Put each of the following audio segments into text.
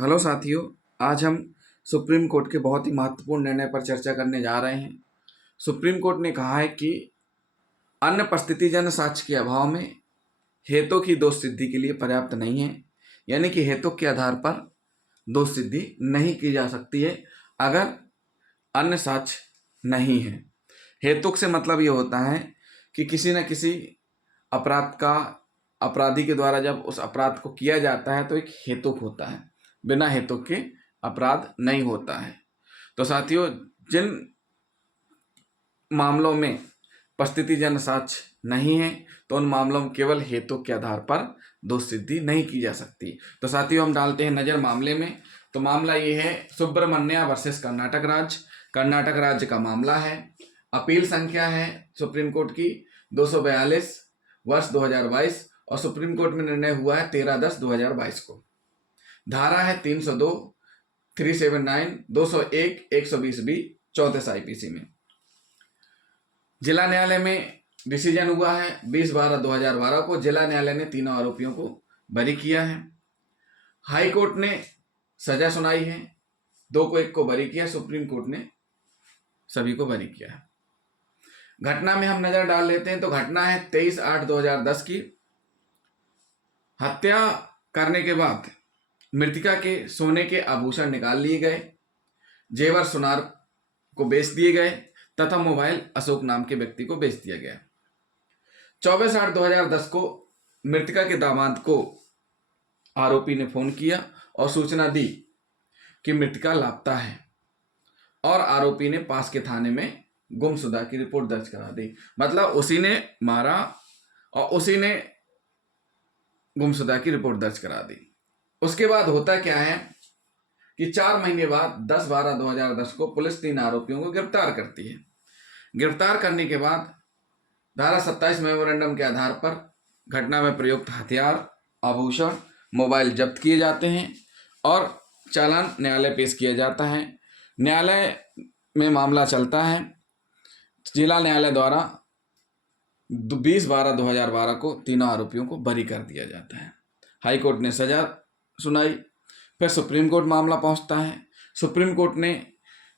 Hello साथियों। आज हम सुप्रीम कोर्ट के बहुत ही महत्वपूर्ण निर्णय पर चर्चा करने जा रहे हैं। सुप्रीम कोर्ट ने कहा है कि अन्य परिस्थितिजन्य साक्ष्य के अभाव में हेतु की दोष सिद्धि के लिए पर्याप्त नहीं है, यानी कि हेतु के आधार पर दोष सिद्धि नहीं की जा सकती है अगर अन्य साक्ष्य नहीं है। हेतुक से मतलब ये होता है कि किसी न किसी अपराध का अपराधी के द्वारा जब उस अपराध को किया जाता है तो एक हेतुक होता है, बिना हेतुक के अपराध नहीं होता है। तो साथियों, जिन मामलों में परिस्थितिजन्य साक्ष्य नहीं है तो उन मामलों में केवल हेतु के आधार पर दोष सिद्धि नहीं की जा सकती। तो साथियों, हम डालते हैं नजर मामले में। तो मामला ये है सुब्रमण्या वर्सेस कर्नाटक राज्य। कर्नाटक राज्य का मामला है। अपील संख्या है सुप्रीम कोर्ट की 242 वर्ष 2022 और सुप्रीम कोर्ट में निर्णय हुआ है 13/10/2022 को। धारा है 302, 379, 201, 120B 34 IPC में। जिला न्यायालय में डिसीजन हुआ है 20/12/2012 को। जिला न्यायालय ने तीनों आरोपियों को बरी किया है। हाई कोर्ट ने सजा सुनाई है, 2 को 1 को बरी किया। सुप्रीम कोर्ट ने सभी को बरी किया है। घटना में हम नजर डाल लेते हैं। तो घटना है 23/8/2010 की। हत्या करने के बाद मृतिका के सोने के आभूषण निकाल लिए गए, जेवर सुनार को बेच दिए गए तथा मोबाइल अशोक नाम के व्यक्ति को बेच दिया गया। 24/8/2010 को मृतिका के दामाद को आरोपी ने फोन किया और सूचना दी कि मृतिका लापता है और आरोपी ने पास के थाने में गुमशुदा की रिपोर्ट दर्ज करा दी। मतलब उसी ने मारा और उसी ने गुमशुदा की रिपोर्ट दर्ज करा दी। उसके बाद होता क्या है कि 4 महीने बाद 10/12/2010 को पुलिस 3 आरोपियों को गिरफ्तार करती है। गिरफ्तार करने के बाद धारा 27 मेमोरेंडम के आधार पर घटना में प्रयुक्त हथियार, आभूषण, मोबाइल जब्त किए जाते हैं और चालान न्यायालय पेश किया जाता है। न्यायालय में मामला चलता है। जिला न्यायालय द्वारा 20/12/2012 को तीनों आरोपियों को बरी कर दिया जाता है। हाई कोर्ट ने सजा सुनाई। फिर सुप्रीम कोर्ट मामला पहुंचता है। सुप्रीम कोर्ट ने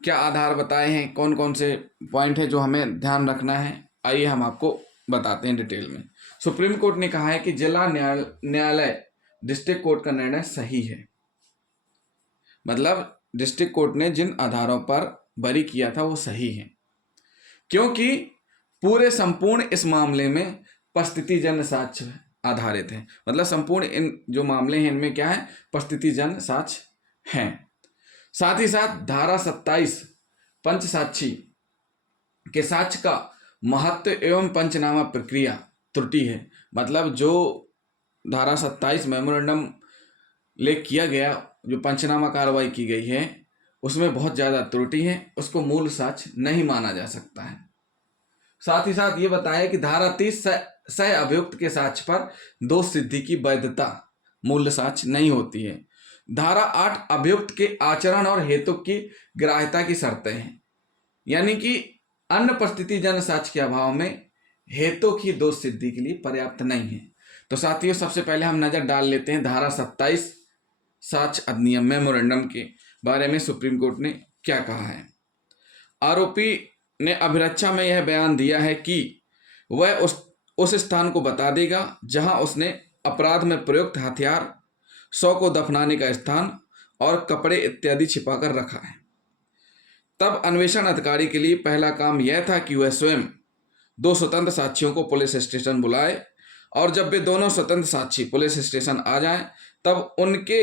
क्या आधार बताए हैं, कौन कौन से पॉइंट है जो हमें ध्यान रखना है, आइए हम आपको बताते हैं डिटेल में। सुप्रीम कोर्ट ने कहा है कि जिला न्यायालय डिस्ट्रिक्ट कोर्ट का निर्णय सही है। मतलब डिस्ट्रिक्ट कोर्ट ने जिन आधारों पर बरी किया था वो सही है, क्योंकि पूरे संपूर्ण इस मामले में परिस्थितिजन्य साक्ष्य आधारित है। मतलब संपूर्ण इन जो मामले हैं इनमें क्या है, परिस्थितिजन्य साक्ष्य हैं। साथ ही साथ धारा 27 पंच साक्षी के साक्ष्य का महत्व एवं पंचनामा प्रक्रिया त्रुटि है। मतलब जो धारा 27 मेमोरेंडम ले किया गया, जो पंचनामा कार्रवाई की गई है उसमें बहुत ज़्यादा त्रुटि है, उसको मूल साक्ष्य नहीं माना जा सकता है। साथ ही साथ ये बताया कि धारा 30 सह अभियुक्त के साक्ष्य पर दोष सिद्धि की वैधता मूल साक्ष्य नहीं होती है। धारा 8 अभियुक्त के आचरण और हेतु की ग्राह्यता की शर्तें हैं, यानी कि अन्य परिस्थितिजन्य साक्ष्य के अभाव में हेतु की दोष सिद्धि के लिए पर्याप्त नहीं है। तो साथियों, सबसे पहले हम नजर डाल लेते हैं धारा 27 साक्ष्य अधिनियम मेमोरेंडम के बारे में सुप्रीम कोर्ट ने क्या कहा है। आरोपी ने अभिरक्षा में यह बयान दिया है कि वह उस स्थान को बता देगा जहां उसने अपराध में प्रयुक्त हथियार, शव को दफनाने का स्थान और कपड़े इत्यादि छिपाकर रखा है। तब अन्वेषण अधिकारी के लिए पहला काम यह था कि वह स्वयं 2 स्वतंत्र साक्षियों को पुलिस स्टेशन बुलाए और जब वे दोनों स्वतंत्र साक्षी पुलिस स्टेशन आ जाएं तब उनके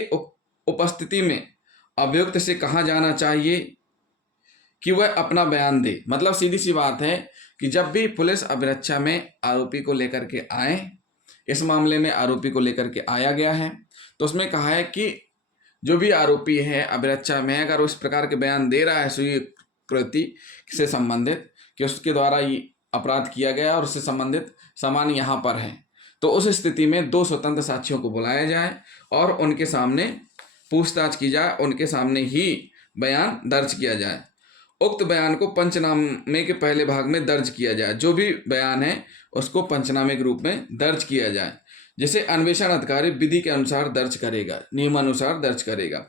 उपस्थिति में अभियुक्त से कहा जाना चाहिए कि वह अपना बयान दे। मतलब सीधी सी बात है कि जब भी पुलिस अभिरक्षा में आरोपी को लेकर के आए, इस मामले में आरोपी को लेकर के आया गया है, तो उसमें कहा है कि जो भी आरोपी है अभिरक्षा में, अगर उस प्रकार के बयान दे रहा है स्वीकृति से संबंधित कि उसके द्वारा ये अपराध किया गया और उससे संबंधित सामान यहाँ पर है, तो उस स्थिति में 2 स्वतंत्र साक्षियों को बुलाया जाए और उनके सामने पूछताछ की जाए, उनके सामने ही बयान दर्ज किया जाए। उक्त बयान को पंचनामे के पहले भाग में दर्ज किया जाए। जो भी बयान है उसको पंचनामे के रूप में दर्ज किया जाए, जिसे अन्वेषण अधिकारी विधि के अनुसार दर्ज करेगा, नियमानुसार दर्ज करेगा।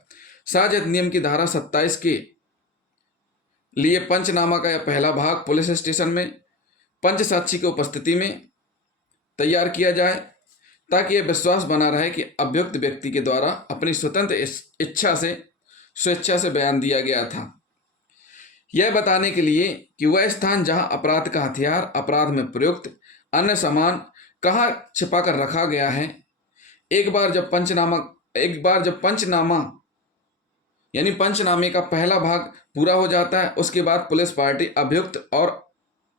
साक्ष्य अधिनियम की धारा 27 के लिए पंचनामा का यह पहला भाग पुलिस स्टेशन में पंच साक्षी की उपस्थिति में तैयार किया जाए, ताकि यह विश्वास बना रहे कि अभियुक्त व्यक्ति के द्वारा अपनी स्वतंत्र स्वेच्छा से बयान दिया गया था। यह बताने के लिए कि वह स्थान जहां अपराध का हथियार, अपराध में प्रयुक्त अन्य सामान कहाँ छिपा कर रखा गया है। एक बार जब पंचनामा यानी पंचनामे का पहला भाग पूरा हो जाता है, उसके बाद पुलिस पार्टी अभियुक्त और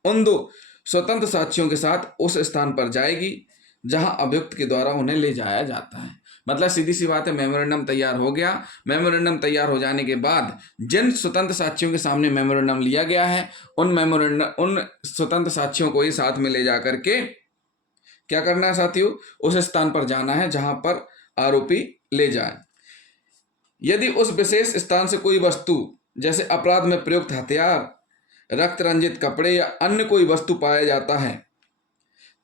उन 2 स्वतंत्र साक्षियों के साथ उस स्थान पर जाएगी जहां अभियुक्त के द्वारा उन्हें ले जाया जाता है। मतलब सीधी सी बात है, मेमोरेंडम तैयार हो गया। मेमोरेंडम तैयार हो जाने के बाद जिन स्वतंत्र साक्षियों के सामने मेमोरेंडम लिया गया है, उन स्वतंत्र साक्षियों को ही साथ में ले जा करके क्या करना है साथियों, उस स्थान पर जाना है जहां पर आरोपी ले जाए। यदि उस विशेष स्थान से कोई वस्तु जैसे अपराध में प्रयुक्त हथियार, रक्त रंजित कपड़े या अन्य कोई वस्तु पाया जाता है,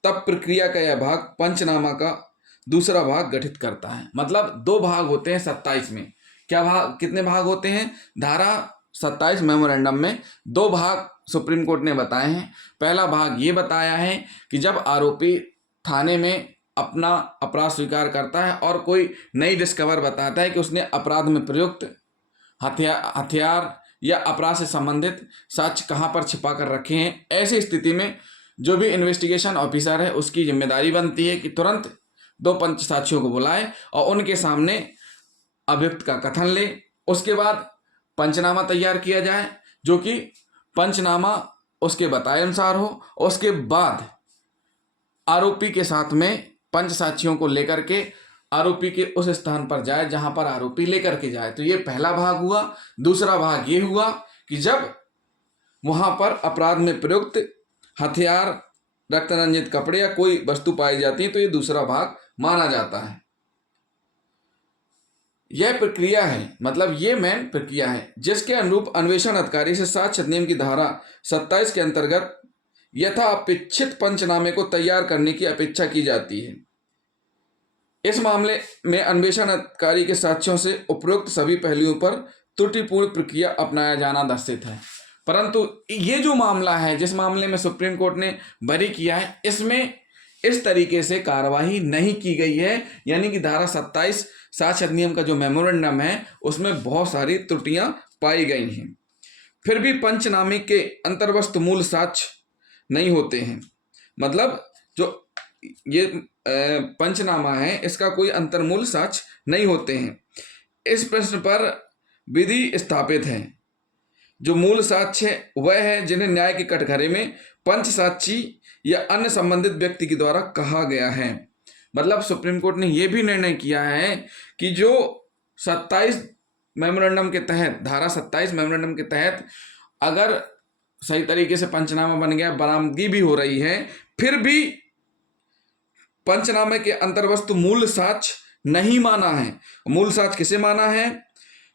तब प्रक्रिया का यह भाग पंचनामा का दूसरा भाग गठित करता है। मतलब 2 भाग होते हैं 27 में। कितने भाग होते हैं? धारा 27 मेमोरेंडम में 2 भाग सुप्रीम कोर्ट ने बताए हैं। पहला भाग ये बताया है कि जब आरोपी थाने में अपना अपराध स्वीकार करता है और कोई नई डिस्कवर बताता है कि उसने अपराध में प्रयुक्त हथियार या अपराध से संबंधित साक्ष्य कहाँ पर छिपा कर रखे हैं, ऐसी स्थिति में जो भी इन्वेस्टिगेशन ऑफिसर है उसकी जिम्मेदारी बनती है कि तुरंत 2 पंच साक्षियों को बुलाए और उनके सामने अभियुक्त का कथन ले। उसके बाद पंचनामा तैयार किया जाए, जो कि पंचनामा उसके बताए अनुसार हो। उसके बाद आरोपी के साथ में पंच साक्षियों को लेकर के आरोपी के उस स्थान पर जाए जहां पर आरोपी लेकर के जाए। तो ये पहला भाग हुआ। दूसरा भाग ये हुआ कि जब वहां पर अपराध में प्रयुक्त हथियार, रक्त रंजित कपड़े या कोई वस्तु पाई जाती है, तो ये दूसरा भाग माना जाता है। यह प्रक्रिया है, मतलब ये मेन प्रक्रिया है जिसके अनुरूप अन्वेषण अधिकारी से साक्ष्य अधिनियम की धारा 27 के अंतर्गत यथापेक्षित पंचनामे को तैयार करने की अपेक्षा की जाती है। इस मामले में अन्वेषण अधिकारी के साक्ष्यों से उपरोक्त सभी पहलुओं पर त्रुटिपूर्ण प्रक्रिया अपनाया जाना दर्शित है। परंतु ये जो मामला है, जिस मामले में सुप्रीम कोर्ट ने बरी किया है, इसमें इस तरीके से कार्रवाई नहीं की गई है। यानी कि धारा 27 साक्ष्य अधिनियम का जो मेमोरेंडम है उसमें बहुत सारी त्रुटियां पाई गई हैं। फिर भी पंचनामे के अंतर्वस्त मूल साक्ष्य नहीं होते हैं। मतलब जो ये पंचनामा है इसका कोई अंतर्मूल साक्ष्य नहीं होते हैं। इस प्रश्न पर विधि स्थापित है। जो मूल साक्ष्य वह है जिन्हें न्याय के कटघरे में पंच साक्षी या अन्य संबंधित व्यक्ति के द्वारा कहा गया है। मतलब सुप्रीम कोर्ट ने यह भी निर्णय किया है कि जो 27 मेमोरेंडम के तहत, धारा 27 मेमोरेंडम के तहत अगर सही तरीके से पंचनामा बन गया, बरामदगी भी हो रही है, फिर भी पंचनामे के अंतर्वस्त मूल साक्ष्य नहीं माना है। मूल साक्ष्य किसे माना है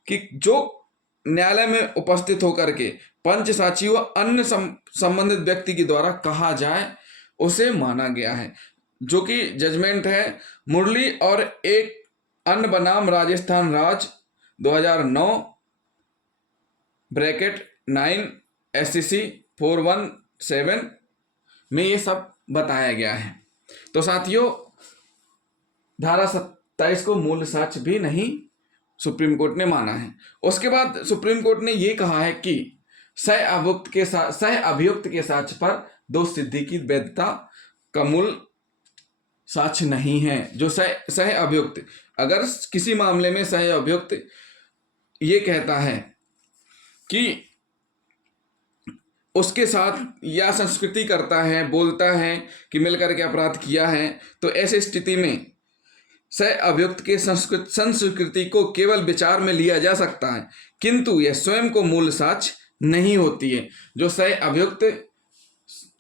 कि जो न्यायालय में उपस्थित होकर के पंच साक्षी व अन्य संबंधित व्यक्ति के द्वारा कहा जाए, उसे माना गया है। जो कि जजमेंट है मुरली और एक अन्य बनाम राजस्थान राज 2009 (9 SCC 417) में ये सब बताया गया है। तो साथियों, धारा 27 को मूल साक्ष्य भी नहीं सुप्रीम कोर्ट ने माना है। उसके बाद सुप्रीम कोर्ट ने ये कहा है कि सह अभियुक्त के साक्ष्य पर दोष सिद्धि की वैधता का मूल साक्ष्य नहीं है। जो सह अभियुक्त, अगर किसी मामले में सह अभियुक्त ये कहता है कि उसके साथ या संस्कृति करता है, बोलता है कि मिलकर के अपराध किया है, तो ऐसी स्थिति में सह अभियुक्त के संस्कृति को केवल विचार में लिया जा सकता है, किंतु यह स्वयं को मूल साक्ष्य नहीं होती है। जो सह अभियुक्त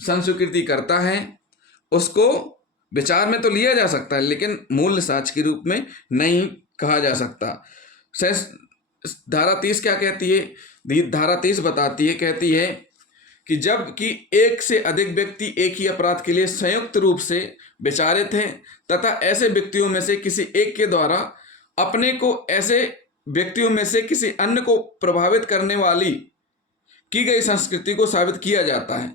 संस्कृति करता है उसको विचार में तो लिया जा सकता है, लेकिन मूल साक्ष्य के रूप में नहीं कहा जा सकता। धारा 30 क्या कहती है? धारा 30 बताती है, कहती है कि जबकि एक से अधिक व्यक्ति एक ही अपराध के लिए संयुक्त रूप से विचारित हैं तथा ऐसे व्यक्तियों में से किसी एक के द्वारा अपने को ऐसे व्यक्तियों में से किसी अन्य को प्रभावित करने वाली की गई संस्कृति को साबित किया जाता है,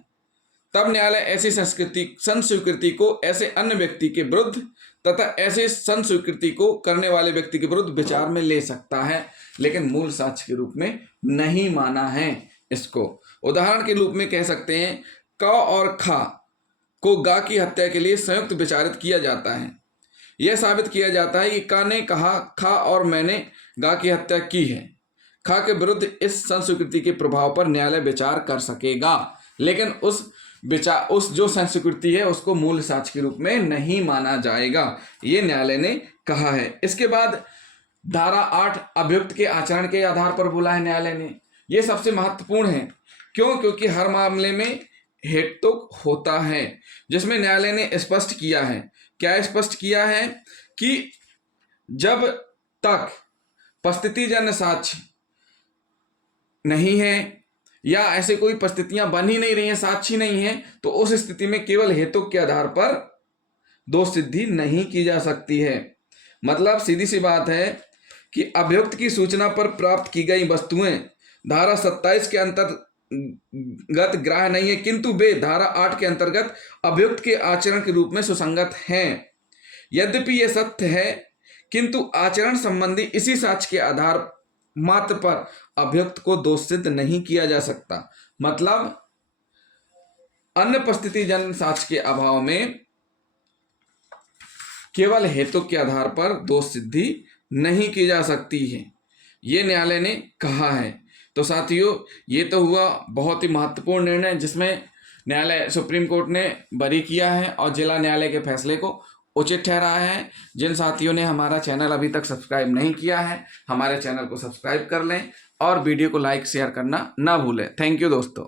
तब न्यायालय ऐसी संस्वीकृति को ऐसे अन्य व्यक्ति के विरुद्ध तथा ऐसे संस्वीकृति को करने वाले व्यक्ति के विरुद्ध विचार में ले सकता है, लेकिन मूल साक्ष्य के रूप में नहीं माना है इसको। उदाहरण के रूप में कह सकते हैं, क और ख को गा की हत्या के लिए संयुक्त विचारित किया जाता है। यह साबित किया जाता है कि क ने कहा खा और मैंने गा की हत्या की है। खा के विरुद्ध इस संस्कृति के प्रभाव पर न्यायालय विचार कर सकेगा, लेकिन उस जो संस्कृति है उसको मूल साक्ष्य के रूप में नहीं माना जाएगा, ये न्यायालय ने कहा है। इसके बाद धारा 8 अभियुक्त के आचरण के आधार पर बोला है न्यायालय ने। यह सबसे महत्वपूर्ण है, क्योंकि हर मामले में हेतुक होता है, जिसमें न्यायालय ने स्पष्ट किया है। क्या स्पष्ट किया है कि जब तक परिस्थितिजन्य साक्ष्य नहीं है या ऐसे कोई परिस्थितियां बन ही नहीं रही हैं, साक्ष्य नहीं है, तो उस स्थिति में केवल हेतुक के आधार पर दोष सिद्धि नहीं की जा सकती है। मतलब सीधी सी बात है कि अभियुक्त की सूचना पर प्राप्त की गई वस्तुएं धारा 27 के अंतर्गत ग्राह्य नहीं है, किंतु वे धारा 8 के अंतर्गत अभियुक्त के आचरण के रूप में सुसंगत हैं। यद्यपि यह सत्य है, किंतु आचरण संबंधी इसी साक्ष्य के आधार मात्र पर अभियुक्त को दोष सिद्ध नहीं किया जा सकता। मतलब अन्य परिस्थितिजन्य साक्ष्य के अभाव में केवल हेतु के आधार पर दोष सिद्धि नहीं की जा सकती है, ये न्यायालय ने कहा है। तो साथियों, ये तो हुआ बहुत ही महत्वपूर्ण निर्णय, जिसमें न्यायालय सुप्रीम कोर्ट ने बरी किया है और जिला न्यायालय के फैसले को उचित ठहराया है। जिन साथियों ने हमारा चैनल अभी तक सब्सक्राइब नहीं किया है, हमारे चैनल को सब्सक्राइब कर लें और वीडियो को लाइक शेयर करना ना भूलें। थैंक यू दोस्तों।